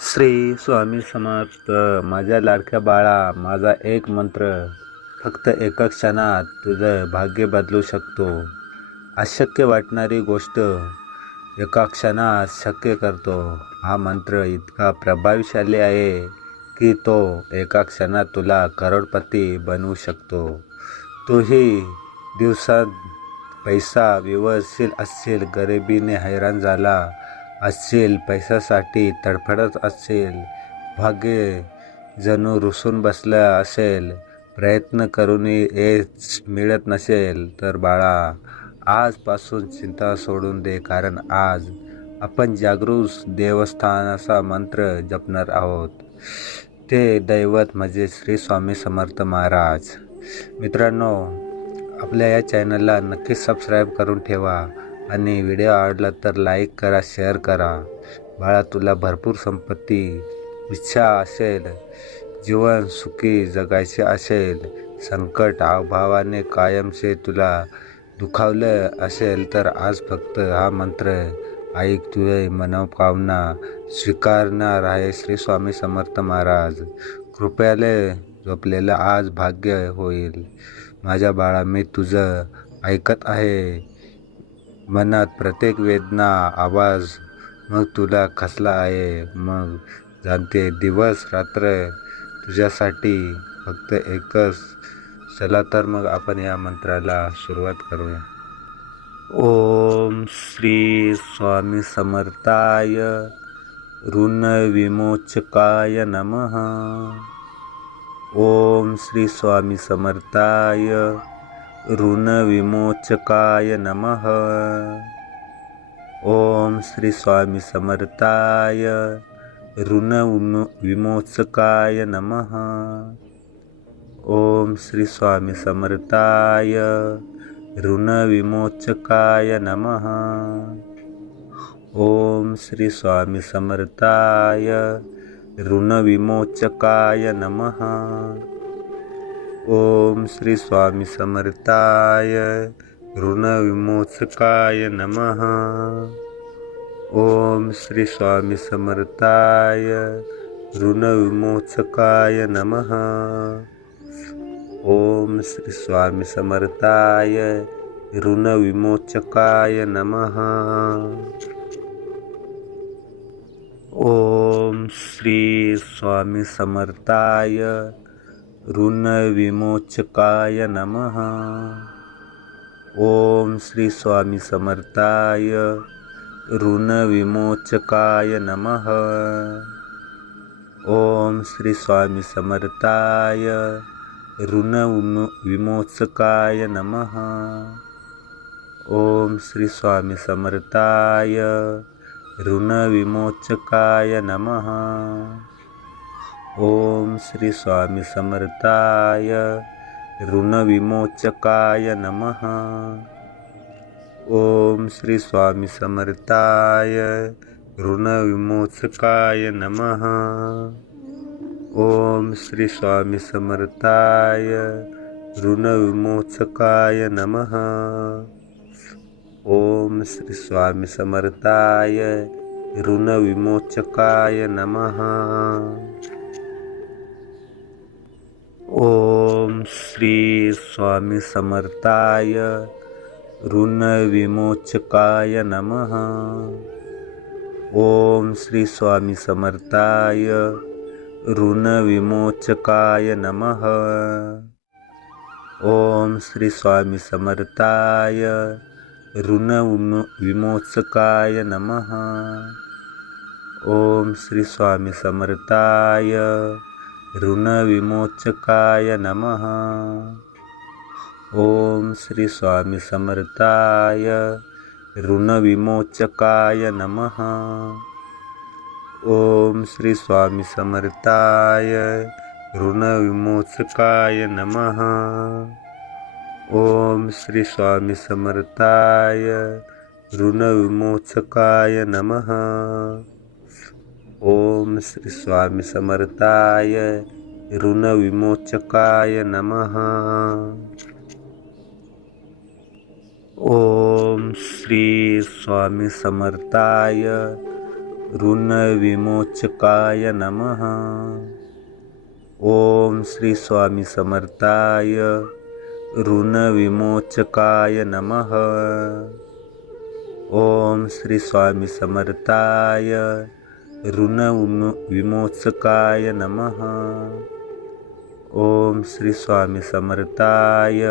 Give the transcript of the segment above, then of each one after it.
श्री स्वामी समर्थ. माझ्या लाडक्या बाळा माझा एक मंत्र. फक्त एका क्षणात तुझं भाग्य बदलू शकतो. अशक्य वाटणारी गोष्ट एका क्षणात शक्य करतो. हा मंत्र इतका प्रभावशाली आहे की तो एका क्षणात तुला करोडपती बनवू शकतो. तूही दिवसात पैसा व्यवस्थित असेल गरिबीने हैराण झाला असशील पैशासाठी तडफडत असेल भाग्य जणू रुसून बसलं असेल प्रयत्न करूनही येच मिळत नसेल तर बाळा आजपासून चिंता सोडून दे कारण आज आपण जागृत देवस्थानाचा मंत्र जपणार आहोत. ते दैवत म्हणजे श्री स्वामी समर्थ महाराज. मित्रांनो आपल्या या चॅनलला नक्कीच सबस्क्राईब करून ठेवा. आणि व्हिडिओ आवडला तर लाईक करा शेअर करा. बाळा तुला भरपूर संपत्ती इच्छा असेल जीवन सुखी जगायचे असेल संकट अभावाने कायमचे तुला दुखावलं असेल तर आज फक्त हा मंत्र ऐक. तुझे मनोकामना स्वीकारणार आहे श्री स्वामी समर्थ महाराज. कृपयाले झोपलेलं आज भाग्य होईल. माझ्या बाळा मी तुझं ऐकत आहे. मनात प्रत्येक वेदना आवाज मग तुला कसला आहे मग जाणते दिवस रात्र तुझ्यासाठी फक्त एकच. चला तर मग आपण या मंत्राला सुरुवात करूया. ओम श्री स्वामी समर्थाय ऋण विमोचकाय नमः. ओम श्री स्वामी समर्थाय ऋण विमोचकाय नमः। ओम श्री स्वामी समर्थाय ऋण विमोचकाय नमः। ओम श्री स्वामी समर्थाय ऋण विमोचकाय नमः। ओम श्री स्वामी समर्थाय ऋण विमोचकाय नमः। श्री स्वामी समर्थाय ऋण विमोचकाय नमः। ओम श्री स्वामी समर्थाय ऋण विमोचकाय नमः। ओम श्री स्वामी समर्थाय ऋण विमोचकाय नमः। ओम श्री स्वामी समर्थाय ऋण विमोचकाय नमः। ओम श्री स्वामी समर्थाय ऋण विमोचकाय नमः। ओम श्री स्वामी समर्थाय ऋण विमोचकाय नमः। ओम श्री स्वामी समर्थाय ऋण विमोचकाय नमः। ओम श्री स्वामी समर्थाय ऋण विमोचकाय नमः। ओम श्री स्वामी समर्थाय ऋण विमोचकाय नमः। ओम श्री स्वामी समर्थाय ऋण विमोचकाय नमः। ओम श्री स्वामी समर्थाय ऋण विमोचकाय नमः। ओम श्री स्वामी समर्थाय ऋण विमोचकाय नमः। ओम श्री स्वामी समर्थाय ऋण विमोचकाय नमः। ओम श्री स्वामी समर्थाय ऋण विमो विमोचकाय नमः। ओम श्री स्वामी समर्थाय ऋणविमोचकाय नमः। ॐ श्रीस्वामिसमर्थाय ऋणविमोचकाय नमः। ॐ श्रीस्वामिसमर्थाय ऋणविमोचकाय नमः। ॐ श्रीस्वामिसमर्थाय ऋणविमोचकाय नमः। श्री स्वामी समर्थाय ऋण विमोचकाय नमः। ओम श्री स्वामी समर्थाय ऋणविमोचकाय नमः। ओम श्री स्वामी समर्थाय ऋणविमोचकाय नमः। ओम श्री स्वामी समर्थाय ऋण विमोचकाय नमः। ओम श्री स्वामी समर्थाय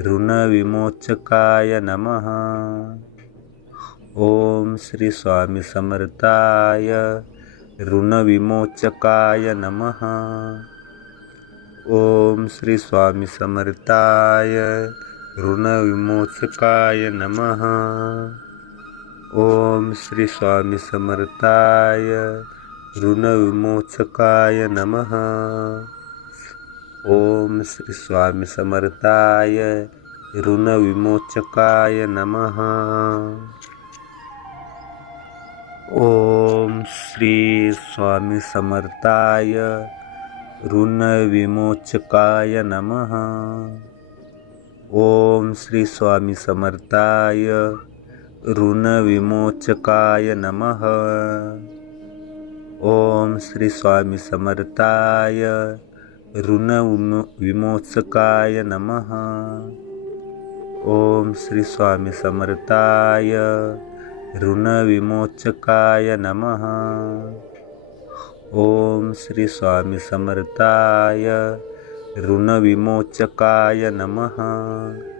ऋणविमोचकाय नमः। ओम श्री स्वामी समर्थाय ऋणविमोचकाय नमः। ओम श्री स्वामी समर्थाय ऋणविमोचकाय नमः ओम श्री स्वामी समर्थाय ऋणविमोचकाय नमः। ओम श्री स्वामी समर्थाय ऋणविमोचकाय नमः। ओम श्री स्वामी समर्थाय ऋणविमोचकाय नमः। ओम श्री स्वामी समर्थाय ऋणविमोचकाय नमः। ओम श्री स्वामी समर्थाय ऋण विमोचकाय नमः। ओम श्री स्वामी समर्थाय ऋणविमोचकाय नमः। ओम श्री स्वामी समर्थाय ऋणविमोचकाय नमः।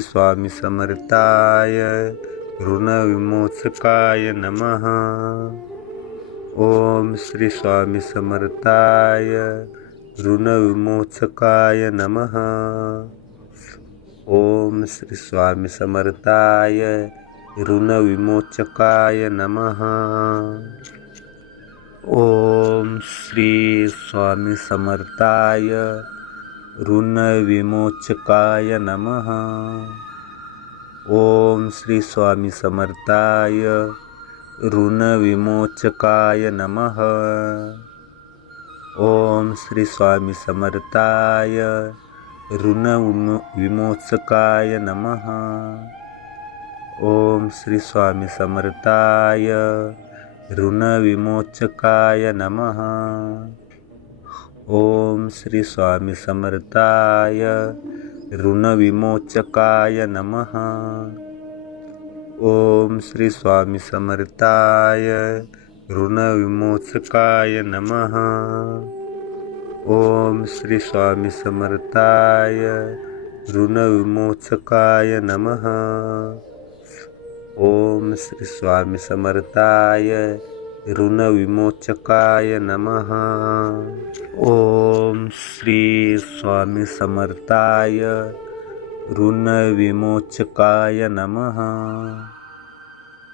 स्वामी समर्थाय ऋणविमोचकाय नमः। ओम श्री स्वामी समर्थाय ऋणविमोचकाय नमः। ओम श्री स्वामी समर्थाय ऋणविमोचकाय नमः। ओम श्री स्वामी समर्थाय ऋणविमोचकाय नमः। ओम श्री स्वामी समर्थाय ऋणविमोचकाय नमः। ओम श्री स्वामी समर्थाय ऋण विमोचकाय नमः। ओम श्री स्वामी समर्थाय ऋणविमोचकाय नमः। ओम श्री स्वामी समर्थाय ऋणविमोचकाय नमः। ओम श्री स्वामी समर्थाय ऋणविमोचकाय नमः। ओम श्री स्वामी समर्थाय ऋणविमोचकाय नमः। ओम श्री स्वामी समर्थाय ऋणविमोचकाय नमः। ओम श्री स्वामी समर्थाय ऋणविमोचकाय नमः।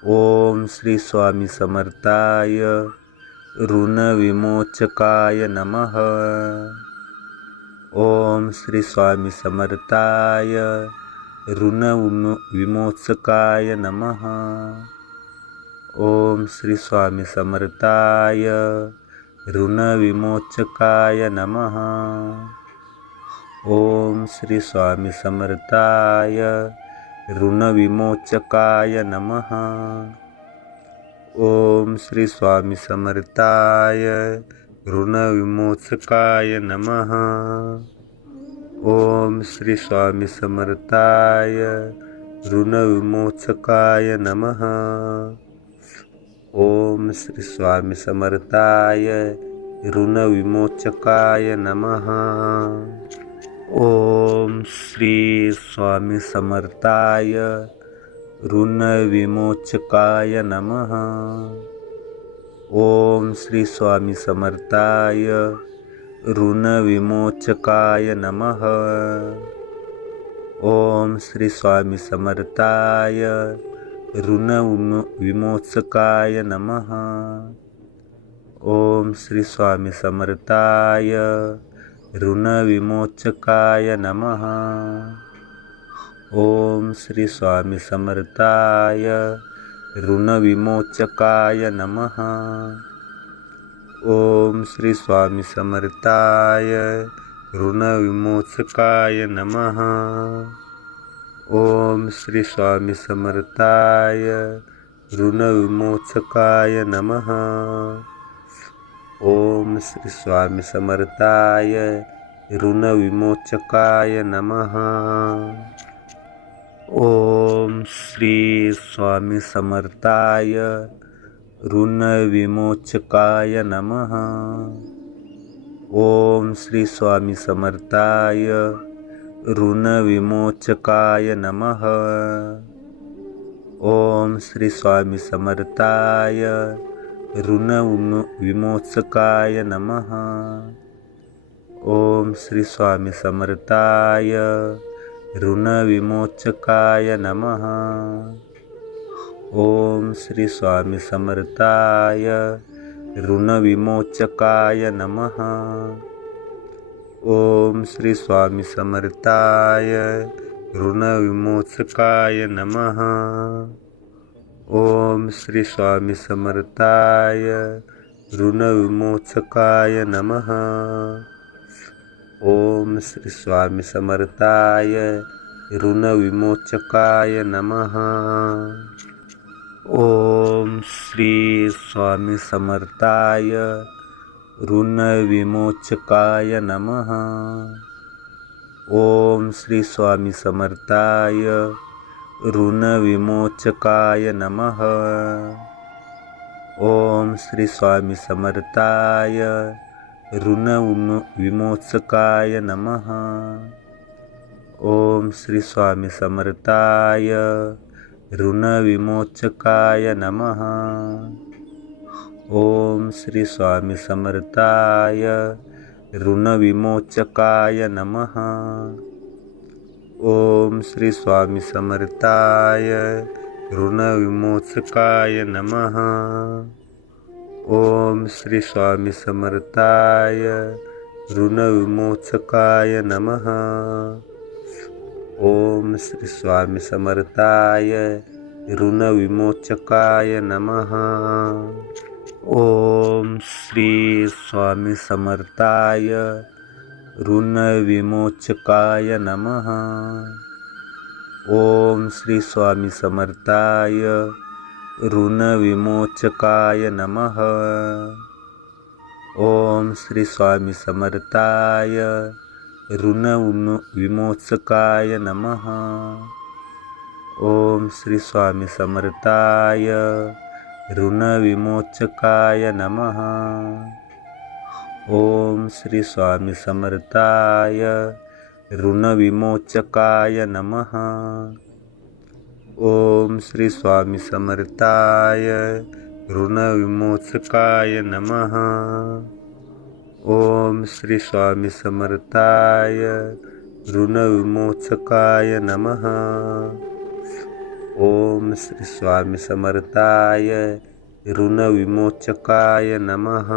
ओम श्री स्वामी समर्थाय ऋणविमोचकाय नमः। ओम श्री स्वामी समर्थाय ऋण विमोचकाय नमः। ओम श्री स्वामी समर्थाय ऋणविमोचकाय नमः। ओम श्री स्वामी समर्थाय ऋणविमोचकाय नमः। ओम श्री स्वामी समर्थाय ऋणविमोचकाय नमः। ओम श्री स्वामी समर्थाय ऋणविमोचकाय नमः ओम श्री स्वामी समर्थाय ऋणविमोचकाय नमः। ओम श्री स्वामी समर्थाय ऋणविमोचकाय नमः। ओम श्री स्वामी समर्थाय ऋणविमोचकाय नमः। ओम श्री स्वामी समर्थाय ऋण विमोचकाय नमः। ओम श्री स्वामी समर्थाय ऋणविमोचकाय नमः। ओम श्री स्वामी समर्थाय ऋणविमोचकाय नमः। ओम श्री स्वामी समर्थाय ऋणविमोचकाय नमः। ओम श्री स्वामी समर्थाय ऋणविमोचकाय नमः। ओम श्री स्वामी समर्थाय ऋणविमोचकाय नमः। ओम श्री स्वामी समर्थाय ऋणविमोचकाय नमः। ओम श्री स्वामी समर्थाय ऋणविमोचकाय नमः। ओम श्री स्वामी समर्थाय ऋण विमोचकाय नमः। ओम श्री स्वामी समर्थाय ऋण विमोचकाय नमः। ओम श्री स्वामी समर्थाय ऋण विमोचकाय नमः। स्वामी समर्थाय ऋण विमोचकाय नमः। ओम श्री स्वामी समर्थाय ऋण विमोचकाय नमः। ओम श्री स्वामी समर्थाय ऋण विमोचकाय नमः। ओम श्री स्वामी समर्थाय ऋण विमोचकाय नमः। ओम श्री स्वामी समर्थाय ऋण विमोचकाय नमः। ओम श्री स्वामी समर्थाय ऋण विमोचकाय नमः। ओम श्री स्वामी समर्थाय ऋण विमोचकाय नमः। ॐ श्रीस्वामिसमर्थाय ऋणविमोचकाय नमः। ॐ श्रीस्वामिसमर्थाय ऋणविमोचकाय नमः। ॐ श्रीस्वामिसमर्थाय ऋणविमोचकाय नमः। ॐ श्रीस्वामिसमर्थाय ऋणविमोचकाय नमः। ओम श्री स्वामी समर्थाय ऋण विमोचकाय नमः। ओम श्री स्वामी समर्थाय ऋण विमोचकाय नमः। ओम श्री स्वामी समर्थाय ऋण विमोचकाय नमः। ओम श्री स्वामी समर्थाय ऋणविमोचकाय नमः। ॐ श्री स्वामी समर्ताय ऋणविमोचकाय नमः। ॐ श्रीस्वामी समर्थाय ऋणविमोचकाय नमः। ॐ श्री स्वामी समर्थाय ऋणविमोचकाय नमः। ओम श्री स्वामी समर्थाय. ऋण विमोचकाय नमः.